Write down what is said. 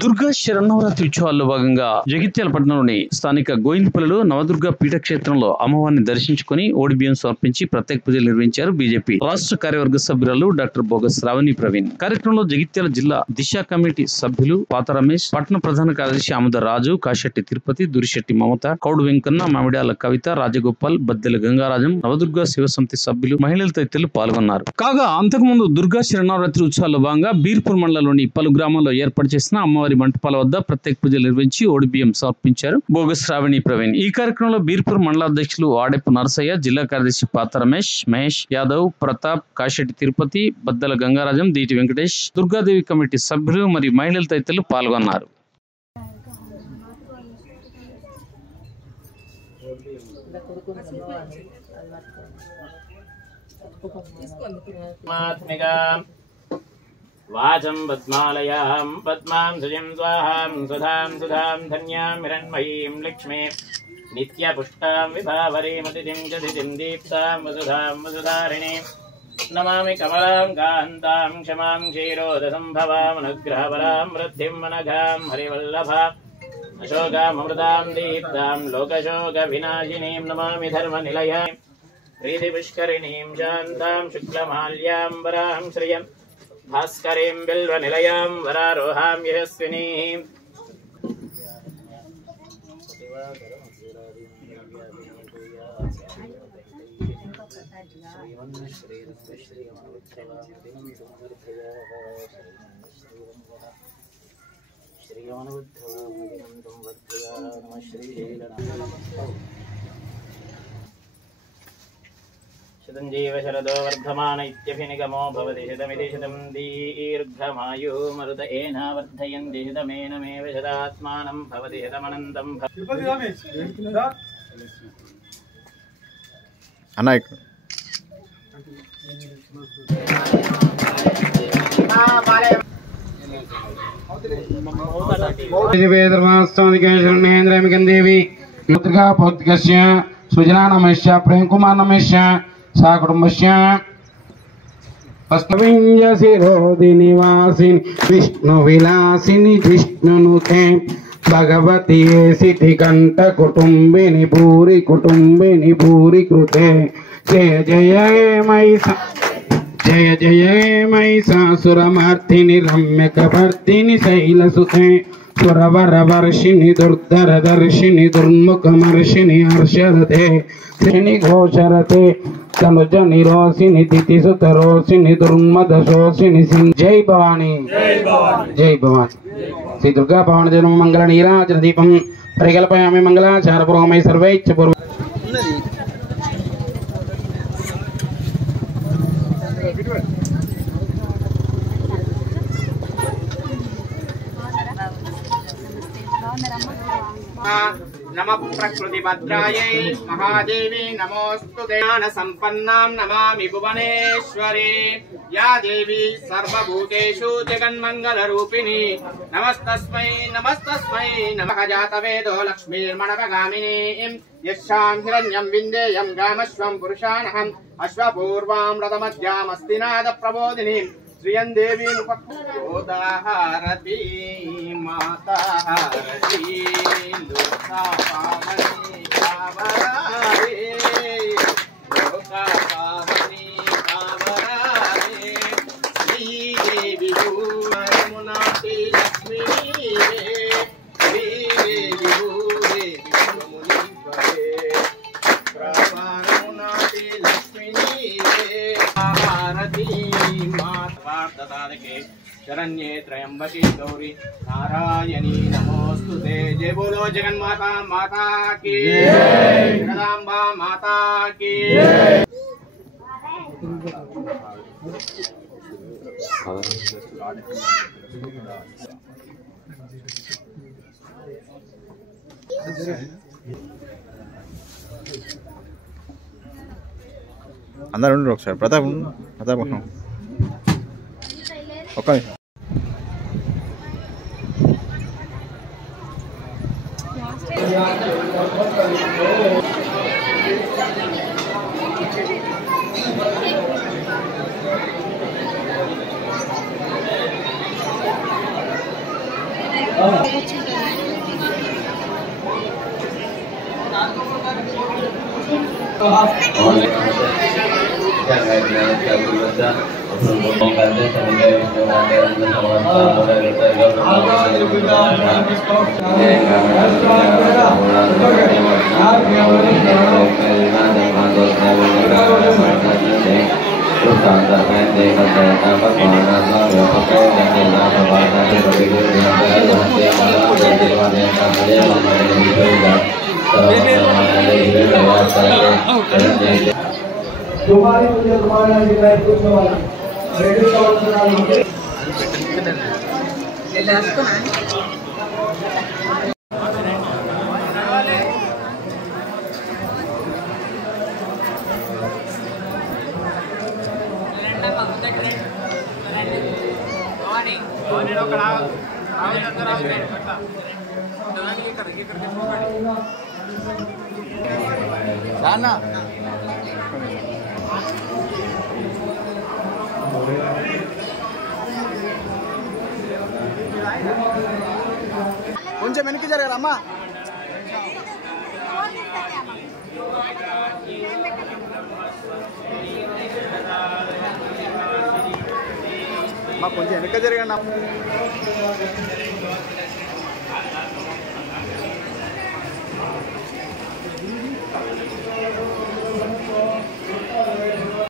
దుర్గా శరన్నవరాత్రి ఉత్సవాల్లో భాగంగా జగిత్యాల పట్టణంలోని స్థానిక గోవిందపల్లిలో నవదుర్గ పీఠక్షేత్రంలో అమ్మవారిని దర్శించుకుని ఓడిబియ్యం సమర్పించి ప్రత్యేక పూజలు నిర్వహించారు బీజేపీ రాష్ట్ర కార్యవర్గ సభ్యురాలు డాక్టర్ బోగ శ్రావణి ప్రవీణ్. కార్యక్రమంలో జగిత్యాల జిల్లా దిశ కమిటీ సభ్యులు పాత రమేష్, పట్టణ ప్రధాన కార్యదర్శి ఆముద రాజు, కాశెట్టి తిరుపతి, దురిశెట్టి మమత, కౌడు వెంకన్న, మామిడాల కవిత, రాజగోపాల్, బద్దెల గంగారాజం, నవదుర్గ శివసమితి సభ్యులు, మహిళలు తదితరులు పాల్గొన్నారు. కాగా అంతకుముందు దుర్గా శరన్నవరాత్రి ఉత్సవాల్లో భాగంగా బీర్పూర్ మండలంలోని పలు గ్రామాల్లో ఏర్పాటు చేసిన అమ్మవారి మంటపాల వద్ద ప్రత్యేక పూజలు నిర్వహించి ఓడిబియ్యం సమర్పించారు బోగ శ్రావణి ప్రవీణ్. ఈ కార్యక్రమంలో బీర్పూర్ మండలాధ్యక్షులు ఆడెప్పు నరసయ్య, జిల్లా కార్యదర్శి పాత రమేష్, మహేష్ యాదవ్, ప్రతాప్, కాశెట్టి తిరుపతి, బద్దల గంగారాజం, దీటి వెంకటేష్, దుర్గాదేవి కమిటీ సభ్యులు మరియు మహిళల తదితరులు పాల్గొన్నారు. वाचं पद्मालयां पद्मां सुजं स्वाहां सुधां सुधां धन्यां हिरण्मयीं लक्ष्मीं नित्यपुष्टां विभावरीमतिथिं जतिथिं दीप्तां वसुधां वसुधारिणीं नमामि कमलां कान्तां क्षमां क्षीरोदसम्भवामनुग्रहबलां वृद्धिं मनघां हरिवल्लभां अशोकामृतां दीप्तां लोकशोकविनाशिनीं नमामि धर्मनिलयां प्रीतिपुष्करिणीं शान्तां शुक्लमाल्याम्बरां श्रियं भास्करीं बिल्वनिलयां वरारोहां यशस्विनीं शतञ्जीव शरदो वर्धमान इत्यभिनिगमो भवति शतमिति शतं दीर्घमायुः मरुत एना वर्धयन्ति शतमेनमेव शतात्मानं भवति शतमनन्तं देवी मुद्रिका पौत्रिकस्य सुजना नमस्य प्रेम कुमार नमस्य सा कुटुंबस्य शिरोदिनिवासिनी विष्णु विलासिनी विष्णुनुते भगवती सिद्धिकंठ कुटुंबिनी भूरि कृते जय जय महिषासुरमर्दिनि रम्यकवर्दिनि शैलसुते सुरवरवर्षिणि दुर्धरदर्शिनि दुर्मुखमर्षिणि हर्षरते श्रेणि घोषरते तनुज निरोषिणि तिथिसुतरोषिणि दुर्मदशोषिणि जय भवानी जय भवानी श्री दुर्गा भवानी जन्म मंगल नीराजन दीपं परिकल्पयामि मंगलाचार पूर्वमय सर्वैच्छ पूर्व नमः प्रकृति भद्रायै महादेवी नमोस्तुते ज्ञान संपन्नां नमामि भुवनेश्वरी या देवी सर्वभूतेषु जगन्मंगल रूपिणी नमस्तस्मै नमः जातवेदो लक्ष्मीर्मणपगामिनी यस्यां हिरण्यं विन्देयं गामश्वं पुरुषानहम् अश्वपूर्वां रथमध्यामस्तिनाद प्रबोधिनी श्रियं देवीं उदाहरति माता हरति लोका पावनी कावरारे लोका पावनी कावरारे श्री देवी मुनाति लक्ष्मी श्री देवी भूरे मुनीश्वरे प्रवान मुनाति लक्ष्मी भारती मातवार्तसाधके शरण्ये त्र्यंबके गौरी नारायणी नमोस्तुते जय बोलो जगन्माता माता की जगदांबा माता की అందరూ ఉండు ఒకసారి ప్రతాప్ ఒక్క तुम्हारी मुझे तुम्हारा जिला कुछ वाला रेडी काउंटर రానా కొంచెం వెనక్కి జరగరా అమ్మా కొంచెం వెనక జరగండి